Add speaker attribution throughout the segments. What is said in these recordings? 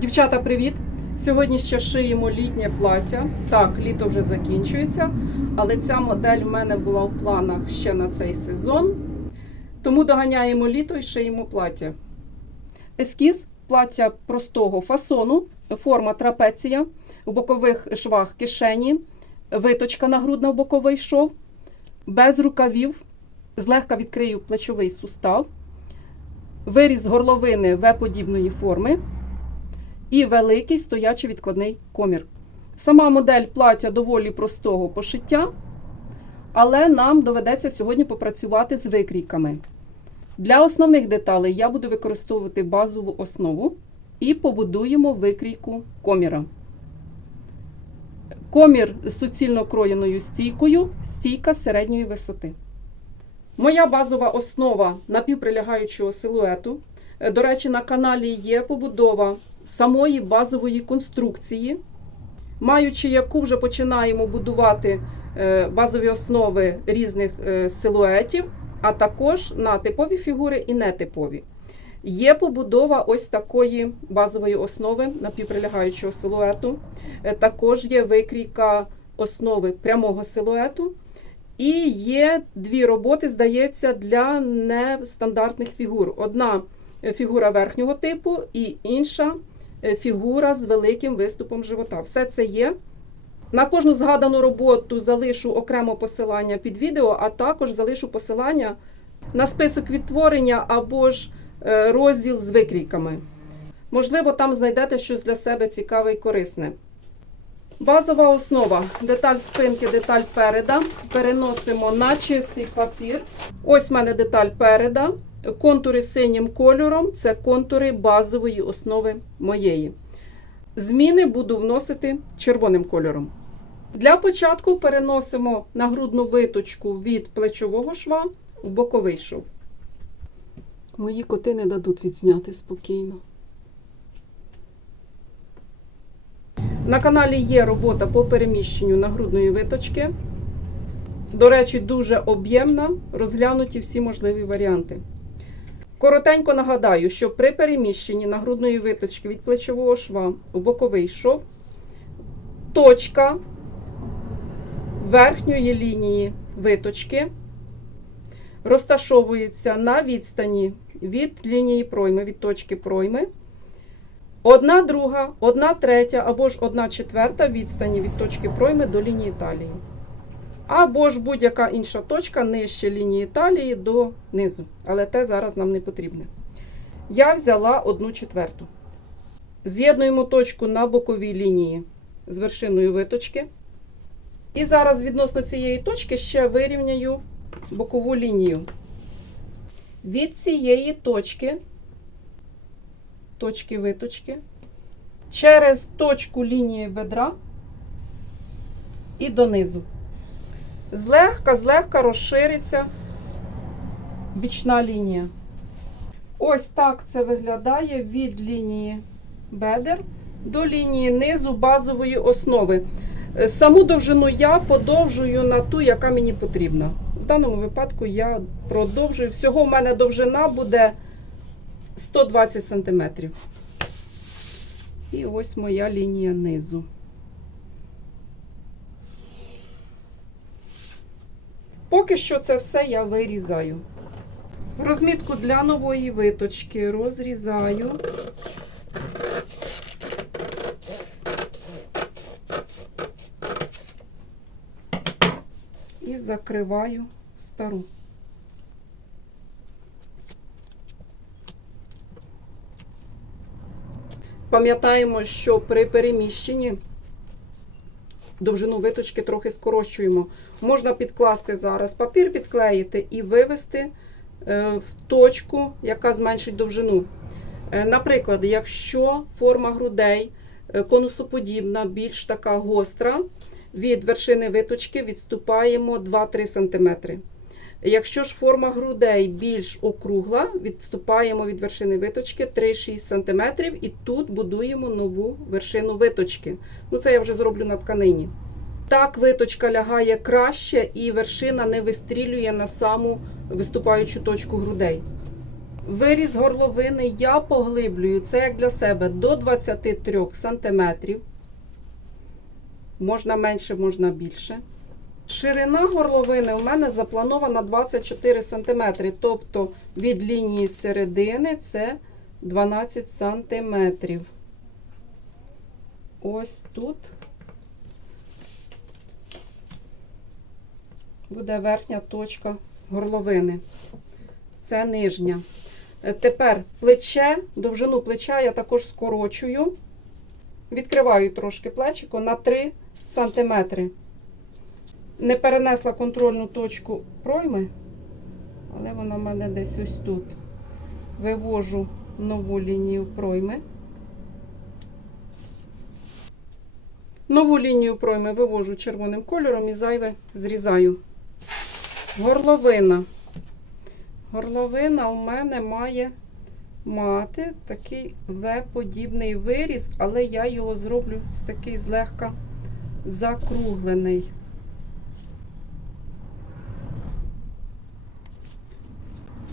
Speaker 1: Дівчата, привіт! Сьогодні ще шиємо літнє плаття. Так, літо вже закінчується, але ця модель в мене була в планах ще на цей сезон. Тому доганяємо літо і шиємо плаття. Ескіз плаття простого фасону, форма трапеція, у бокових швах кишені, виточка нагрудна в боковий шов, без рукавів, злегка відкрию плечовий сустав, виріз горловини В-подібної форми і великий стоячий відкладний комір. Сама модель плаття доволі простого пошиття, але нам доведеться сьогодні попрацювати з викрійками. Для основних деталей я буду використовувати базову основу і побудуємо викрійку коміра. Комір з суцільно кроєною стійкою, стійка середньої висоти. Моя базова основа напівприлягаючого силуету. Е, До речі, на каналі є побудова самої базової конструкції, маючи яку вже починаємо будувати е, базові основи різних е, силуетів, а також на типові фігури і нетипові. Є побудова ось такої базової основи напівприлягаючого силуету. Е, Також є викрійка основи прямого силуету. І є дві роботи, здається, для нестандартних фігур. Одна фігура верхнього типу і інша фігура з великим виступом живота. Все це є. На кожну згадану роботу залишу окремо посилання під відео, а також залишу посилання на список відтворення або ж е, розділ з викрійками. Можливо, там знайдете щось для себе цікаве і корисне. Базова основа. Деталь спинки, деталь переда. Переносимо на чистий папір. Ось в мене деталь переда. Контури синім кольором це контури базової основи моєї. Зміни буду вносити червоним кольором. Для початку переносимо нагрудну виточку від плечового шва у боковий шов. Мої коти не дадуть відзняти спокійно. На каналі є робота по переміщенню нагрудної виточки. До речі, дуже об'ємна, розглянуті всі можливі варіанти. Коротенько нагадаю, що при переміщенні нагрудної виточки від плечового шва у боковий шов, точка верхньої лінії виточки розташовується на відстані від лінії пройми, від точки пройми. Одна друга, одна третя або ж одна четверта відстані від точки пройми до лінії талії. Або ж будь-яка інша точка нижче лінії талії до низу. Але те зараз нам не потрібне. Я взяла одну четверту. З'єднуємо точку на боковій лінії з вершиною виточки. І зараз відносно цієї точки ще вирівняю бокову лінію. Від цієї точки точки виточки, через точку лінії бедра і донизу. Злегка, злегка розшириться бічна лінія. Ось так це виглядає від лінії бедер до лінії низу базової основи. Саму довжину я подовжую на ту, яка мені потрібна. В даному випадку я продовжую. Всього в мене довжина буде 120 см. І ось моя лінія низу. Поки що це все я вирізаю. Розмітку для нової виточки розрізаю. І закриваю стару. Пам'ятаємо, що при переміщенні довжину виточки трохи скорочуємо. Можна підкласти зараз папір, підклеїти і вивести е, в точку, яка зменшить довжину. Е, Наприклад, якщо форма грудей е, конусоподібна, більш така гостра, від вершини виточки відступаємо 2-3 см. Якщо ж форма грудей більш округла, відступаємо від вершини виточки 3-6 см і тут будуємо нову вершину виточки. Ну, це я вже зроблю на тканині. Так виточка лягає краще і вершина не вистрілює на саму виступаючу точку грудей. Виріз горловини я поглиблюю, це як для себе, до 23 см. Можна менше, можна більше. Ширина горловини у мене запланована 24 см, тобто від лінії середини це 12 см. Ось тут буде верхня точка горловини. Це нижня. Е, Тепер плече, довжину плеча я також скорочую. Відкриваю трошки плечико на 3 см. Не перенесла контрольну точку пройми, але вона в мене десь ось тут. Вивожу нову лінію пройми. Нову лінію пройми вивожу червоним кольором і зайве зрізаю. Горловина. Горловина у мене має мати такий В-подібний виріз, але я його зроблю з такий злегка закруглений.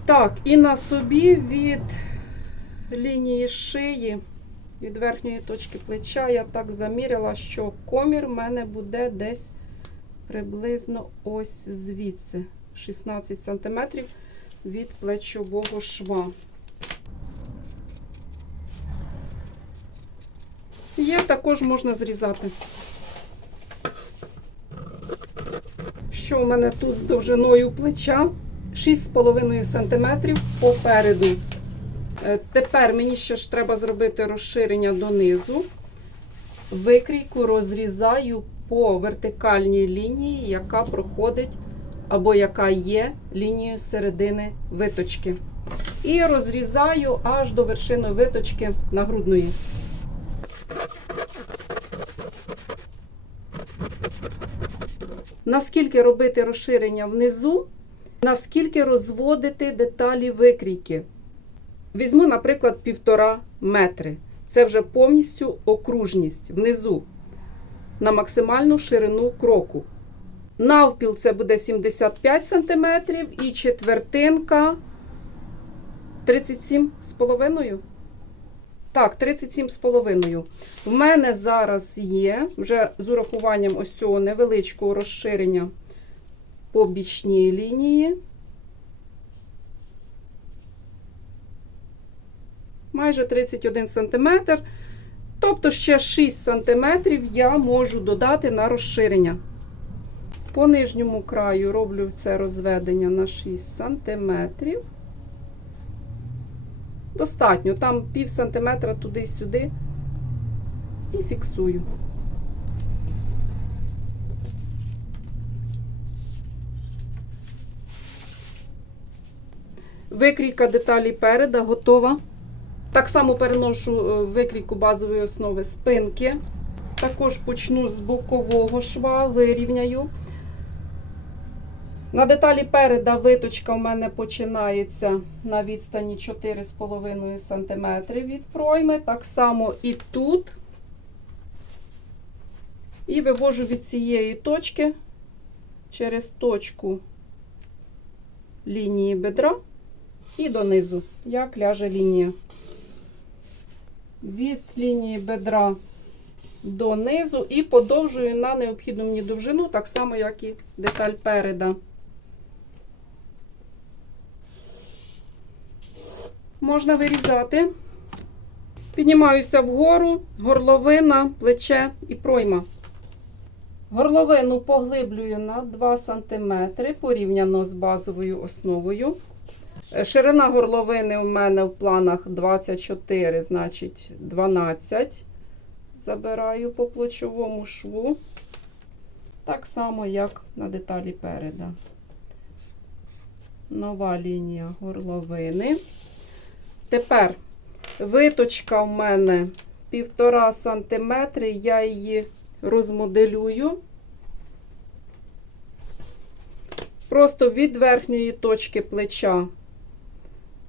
Speaker 1: Так, і на собі від лінії шиї, від верхньої точки плеча, я так заміряла, що комір в мене буде десь приблизно ось звідси, 16 см від плечового шва. Є, також можна зрізати. Що у мене тут з довжиною плеча? 6,5 см попереду. Е, Тепер мені ще ж треба зробити розширення донизу. Викрійку розрізаю по вертикальній лінії, яка проходить або яка є лінією середини виточки. І розрізаю аж до вершини виточки нагрудної. Наскільки робити розширення внизу, наскільки розводити деталі викрійки. Візьму, наприклад, півтора метри. Це вже повністю окружність внизу на максимальну ширину кроку. Навпіл це буде 75 см і четвертинка 37,5. Так, 37,5. В мене зараз є, вже з урахуванням ось цього невеличкого розширення по лінії. Майже 31 см. Тобто ще 6 см я можу додати на розширення. По нижньому краю роблю це розведення на 6 см. Достатньо, там пів сантиметра туди-сюди і фіксую. Викрійка деталі переда готова. Так само переношу е, викрійку базової основи спинки. Також почну з бокового шва, вирівняю. На деталі переда виточка у мене починається на відстані 4,5 см від пройми. Так само і тут. І вивожу від цієї точки через точку лінії бедра і донизу, як ляже лінія. Від лінії бедра донизу і подовжую на необхідну мені довжину, так само, як і деталь переда. Можна вирізати. Піднімаюся вгору, горловина, плече і пройма. Горловину поглиблюю на 2 см порівняно з базовою основою. Е, Ширина горловини у мене в планах 24, значить 12. Забираю по плечовому шву. Так само, як на деталі переда. Нова лінія горловини. Тепер виточка в мене 1,5 см, я її розмоделюю. Просто від верхньої точки плеча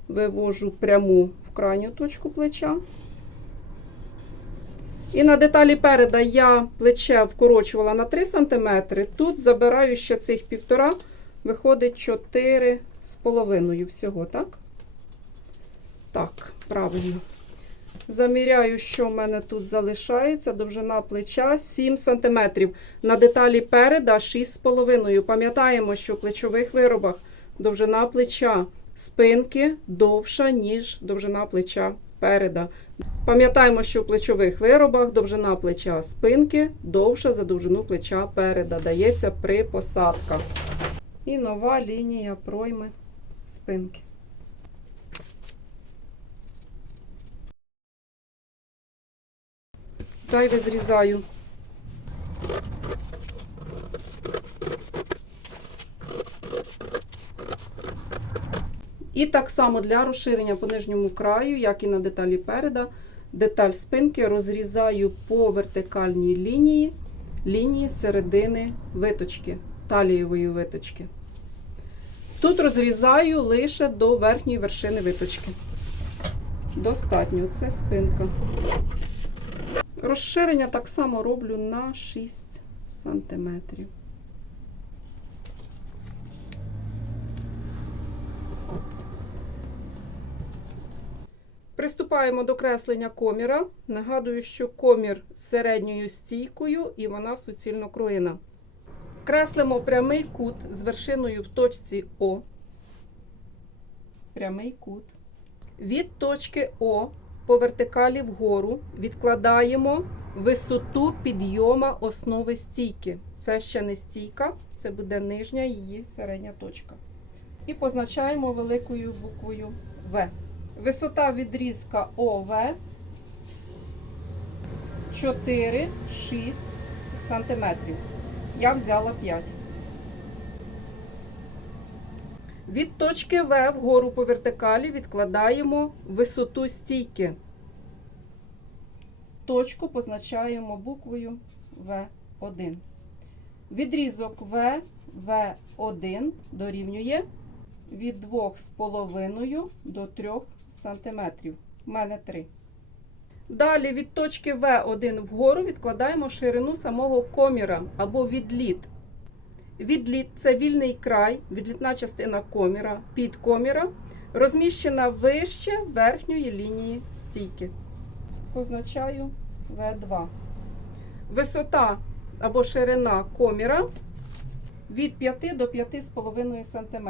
Speaker 1: вивожу пряму в крайню точку плеча. І на деталі переда я плече вкорочувала на 3 см. Тут забираю ще цих півтора, виходить 4,5 всього, так? Так, правильно. Заміряю, що в мене тут залишається. Довжина плеча 7 см. На деталі переда 6,5 Пам'ятаємо, що в плечових виробах довжина плеча спинки довша, ніж довжина плеча переда. Пам'ятаємо, що в плечових виробах довжина плеча спинки довша за довжину плеча переда. Дається при посадках. І нова лінія пройми спинки. Зайве зрізаю. І так само для розширення по нижньому краю, як і на деталі переда, деталь спинки розрізаю по вертикальній лінії, лінії середини виточки, талієвої виточки. Тут розрізаю лише до верхньої вершини виточки. Достатньо, це спинка. Розширення так само роблю на 6 сантиметрів. Приступаємо до креслення коміра. Нагадую, що комір з середньою стійкою і вона суцільно кроєна. Креслимо прямий кут з вершиною в точці О. Прямий кут. Від точки О по вертикалі вгору відкладаємо висоту підйома основи стійки. Це ще не стійка, це буде нижня її середня точка. І позначаємо великою буквою В. Висота відрізка ОВ 4-6 см. Я взяла 5. Від точки В вгору по вертикалі відкладаємо висоту стійки. Точку позначаємо буквою В1. Відрізок В В1 дорівнює від 2,5 до 3 см. У мене 3. Далі від точки В1 вгору відкладаємо ширину самого коміра або відліт. Відліт це вільний край, відлітна частина коміра, під коміра, розміщена вище верхньої лінії стійки. Позначаю В2. Висота або ширина коміра від 5 до 5,5 см.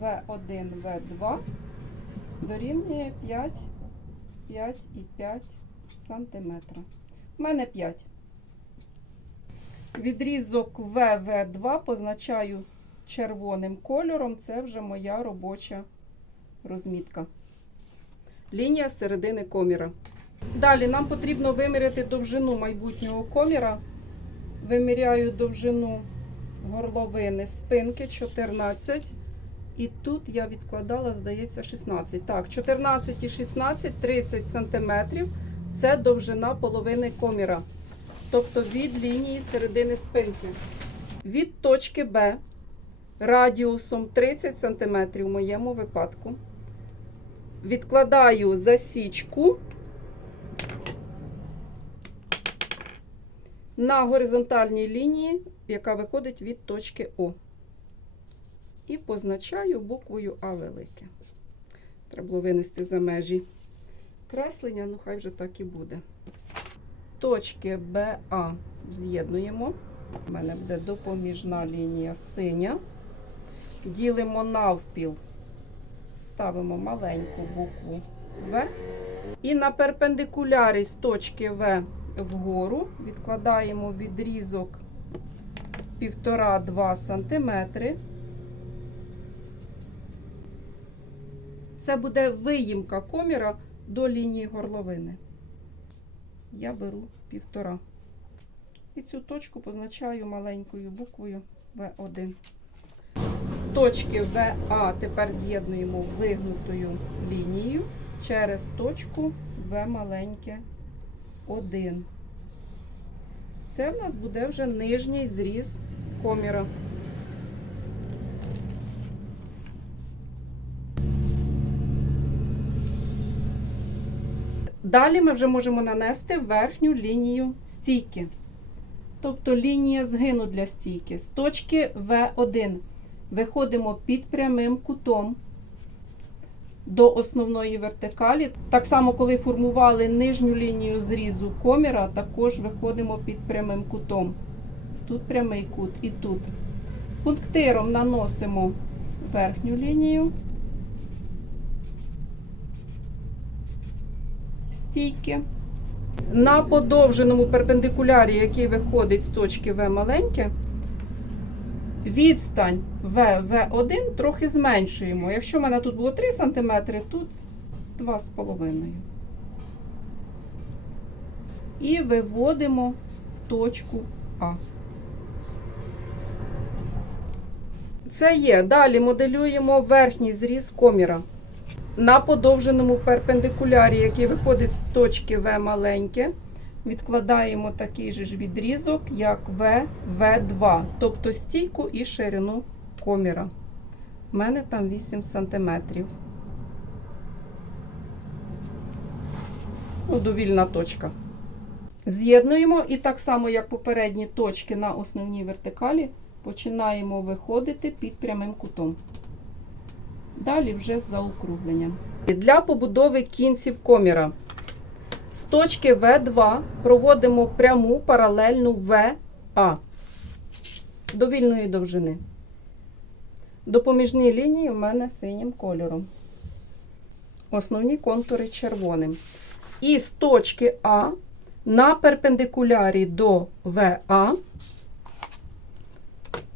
Speaker 1: В1, В2 дорівнює 5, 5 і 5 см. У мене 5. Відрізок ВВ2 позначаю червоним кольором. Це вже моя робоча розмітка. Лінія середини коміра. Далі нам потрібно виміряти довжину майбутнього коміра. Виміряю довжину горловини спинки 14. І тут я відкладала, здається, 16. Так, 14 і 16, 30 см. Це довжина половини коміра тобто від лінії середини спинки. Від точки Б радіусом 30 см в моєму випадку. Відкладаю засічку на горизонтальній лінії, яка виходить від точки О. І позначаю буквою А велике. Треба було винести за межі креслення, ну хай вже так і буде точки БА з'єднуємо. У мене буде допоміжна лінія синя. Ділимо навпіл, ставимо маленьку букву В. І на перпендикулярі з точки В вгору відкладаємо відрізок 1,5-2 см. Це буде виїмка коміра до лінії горловини я беру півтора. І цю точку позначаю маленькою буквою В1. Точки ВА тепер з'єднуємо вигнутою лінією через точку В маленьке 1. Це в нас буде вже нижній зріз коміра. Далі ми вже можемо нанести верхню лінію стійки. Тобто лінія згину для стійки. З точки В1 виходимо під прямим кутом, до основної вертикалі. Так само, коли формували нижню лінію зрізу коміра, також виходимо під прямим кутом. Тут прямий кут і тут. Пунктиром наносимо верхню лінію. Стійки. На подовженому перпендикулярі, який виходить з точки В маленьке, відстань В, В1 трохи зменшуємо. Якщо в мене тут було 3 см, тут 2,5. І виводимо в точку А. Це є. Далі моделюємо верхній зріз коміра. На подовженому перпендикулярі, який виходить з точки В маленьке, відкладаємо такий же ж відрізок, як В, В2, тобто стійку і ширину коміра. У мене там 8 см. Довільна точка. З'єднуємо і так само, як попередні точки на основній вертикалі, починаємо виходити під прямим кутом. Далі вже з заокругленням. Для побудови кінців коміра з точки В2 проводимо пряму паралельну ВА до вільної довжини. Допоміжні лінії в мене синім кольором. Основні контури червоним. І з точки А на перпендикулярі до ВА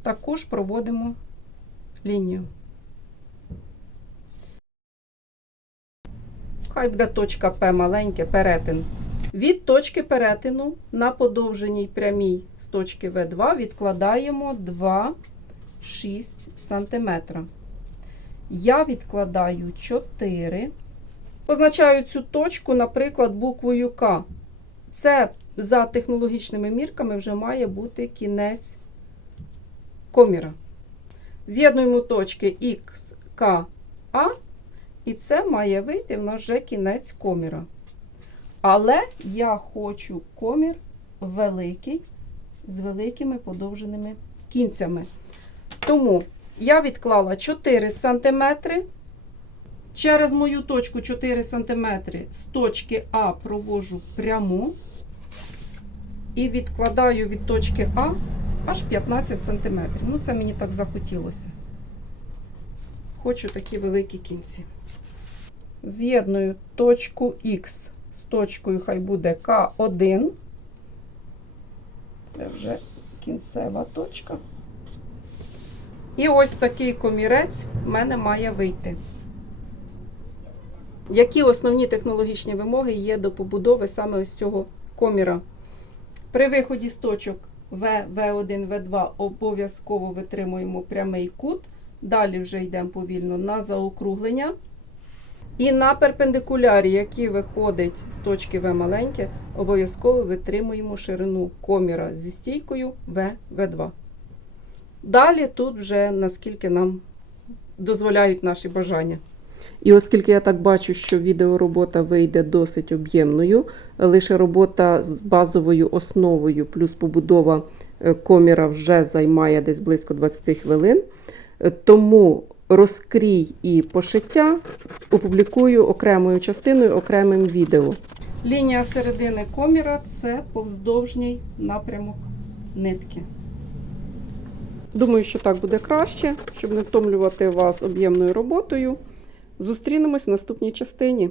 Speaker 1: також проводимо лінію. Хай буде точка П маленьке, перетин. Від точки перетину на подовженій прямій з точки В2 відкладаємо 2,6 см. Я відкладаю 4. Позначаю цю точку, наприклад, буквою К. Це за технологічними мірками вже має бути кінець коміра. З'єднуємо точки X, К, А. І це має вийти в нас вже кінець коміра. Але я хочу комір великий, з великими подовженими кінцями. Тому я відклала 4 см. Через мою точку 4 см з точки А провожу пряму і відкладаю від точки А аж 15 см. Ну, це мені так захотілося. Хочу такі великі кінці. З'єдную точку Х з точкою, хай буде К1. Це вже кінцева точка. І ось такий комірець в мене має вийти. Які основні технологічні вимоги є до побудови саме ось цього коміра? При виході з точок В, В1, В2 обов'язково витримуємо прямий кут. Далі вже йдемо повільно на заокруглення. І на перпендикулярі, який виходить з точки В маленьке, обов'язково витримуємо ширину коміра зі стійкою В, В2. Далі тут вже наскільки нам дозволяють наші бажання. І оскільки я так бачу, що відеоробота вийде досить об'ємною, лише робота з базовою основою плюс побудова е, коміра вже займає десь близько 20 хвилин. Тому розкрій і пошиття опублікую окремою частиною, окремим відео. Лінія середини коміра це повздовжній напрямок нитки. Думаю, що так буде краще, щоб не втомлювати вас об'ємною роботою. Зустрінемось в наступній частині.